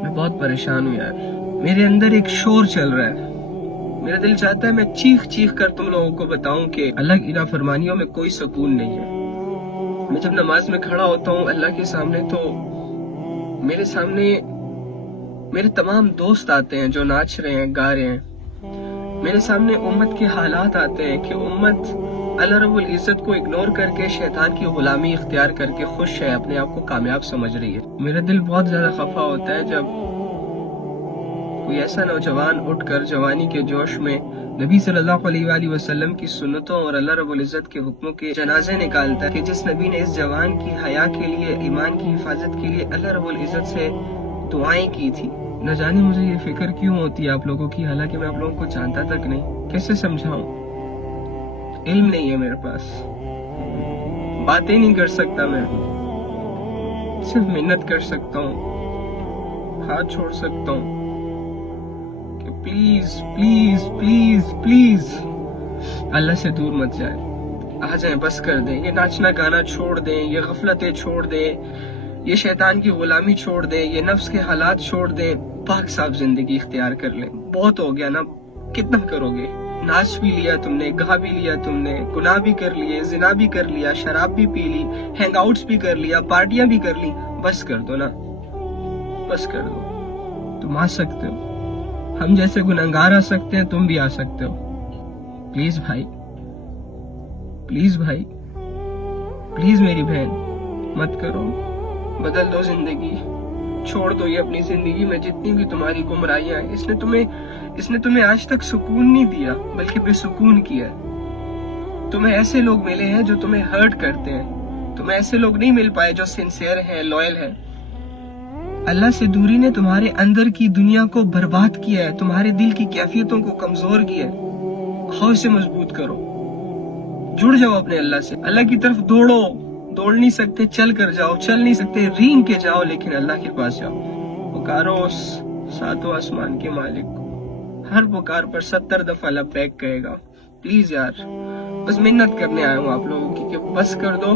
میں بہت پریشان ہوں یار، میرے اندر ایک شور چل رہا ہے، میرا دل چاہتا ہے میں چیخ چیخ کر تم لوگوں کو بتاؤں کہ اللہ کی نافرمانیوں میں کوئی سکون نہیں ہے۔ میں جب نماز میں کھڑا ہوتا ہوں اللہ کے سامنے تو میرے سامنے میرے تمام دوست آتے ہیں جو ناچ رہے ہیں، گا رہے ہیں، میرے سامنے امت کے حالات آتے ہیں کہ امت اللہ رب العزت کو اگنور کر کے شیطان کی غلامی اختیار کر کے خوش ہے، اپنے آپ کو کامیاب سمجھ رہی ہے۔ میرا دل بہت زیادہ خفا ہوتا ہے جب کوئی ایسا نوجوان اٹھ کر جوانی کے جوش میں نبی صلی اللہ علیہ وآلہ وسلم کی سنتوں اور اللہ رب العزت کے حکموں کے جنازے نکالتا ہے کہ جس نبی نے اس جوان کی حیا کے لیے، ایمان کی حفاظت کے لیے اللہ رب العزت سے دعائیں کی تھی۔ نہ جانے مجھے یہ فکر کیوں ہوتی ہے آپ لوگوں کی، حالانکہ میں آپ لوگوں کو جانتا تک نہیں۔ کیسے سمجھاؤں؟ علم نہیں ہے میرے پاس، باتیں نہیں کر سکتا، میں صرف محنت کر سکتا ہوں، ہاتھ چھوڑ سکتا ہوں کہ پلیز پلیز پلیز پلیز اللہ سے دور مت جائیں، آ جائیں، بس کر دیں، یہ ناچنا گانا چھوڑ دیں، یہ غفلتیں چھوڑ دیں، یہ شیطان کی غلامی چھوڑ دیں، یہ نفس کے حالات چھوڑ دیں، پاک صاف زندگی اختیار کر لیں۔ بہت ہو گیا نا، کتنا کرو گے؟ ناچ بھی لیا تم نے، گا بھی لیا تم نے، گناہ بھی کر لیے، زنا بھی کر لیا، شراب بھی پی لی، ہینگ آؤٹس بھی کر لیا، پارٹیاں بھی کر لی، بس کر دو نا، بس کر دو۔ تم آ سکتے ہو، ہم جیسے گنہگار آ سکتے ہیں، تم بھی آ سکتے ہو۔ پلیز بھائی، پلیز بھائی، پلیز میری بہن، مت کرو، بدل دو زندگی، چھوڑ دو یہ اپنی زندگی میں جتنی بھی تمہاری گمراہیاں ہیں۔ اس نے تمہیں آج تک سکون نہیں دیا بلکہ بے سکون کیا ہے۔ تمہیں ایسے لوگ ملے ہیں جو تمہیں ہرٹ کرتے ہیں، تمہیں ایسے لوگ نہیں مل پائے جو سنسیئر ہیں، لوئل ہیں۔ اللہ سے دوری نے تمہارے اندر کی دنیا کو برباد کیا ہے، تمہارے دل کی کیفیتوں کو کمزور کیا ہے۔ خواہ اسے مضبوط کرو، جڑ جاؤ اپنے اللہ سے، اللہ کی طرف دوڑو، دوڑ نہیں سکتے چل کر جاؤ، چل نہیں سکتے رینگ کے جاؤ، لیکن اللہ کے پاس جاؤ۔ پکارو اس ساتوں آسمان کے مالک کو، ہر پکار پر 70 دفعہ لبیک کہے گا۔ پلیز یار، بس محنت کرنے آیا ہوں آپ لوگوں کی کہ بس کر دو،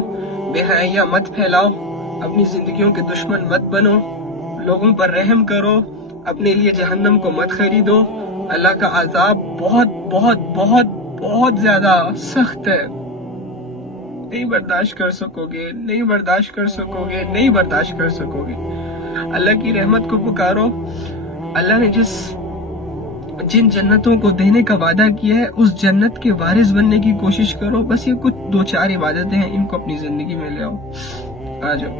بے حیاں مت پھیلاؤ، اپنی زندگیوں کے دشمن مت بنو، لوگوں پر رحم کرو، اپنے لیے جہنم کو مت خریدو۔ اللہ کا عذاب بہت بہت بہت بہت زیادہ سخت ہے، نہیں برداشت کر سکو گے، نہیں برداشت کر سکو گے، نہیں برداشت کر سکو گے۔ اللہ کی رحمت کو پکارو، اللہ نے جن جنتوں کو دینے کا وعدہ کیا ہے اس جنت کے وارث بننے کی کوشش کرو۔ بس یہ کچھ 2-4 عبادتیں ہیں، ان کو اپنی زندگی میں لے آؤ، آ جاؤ۔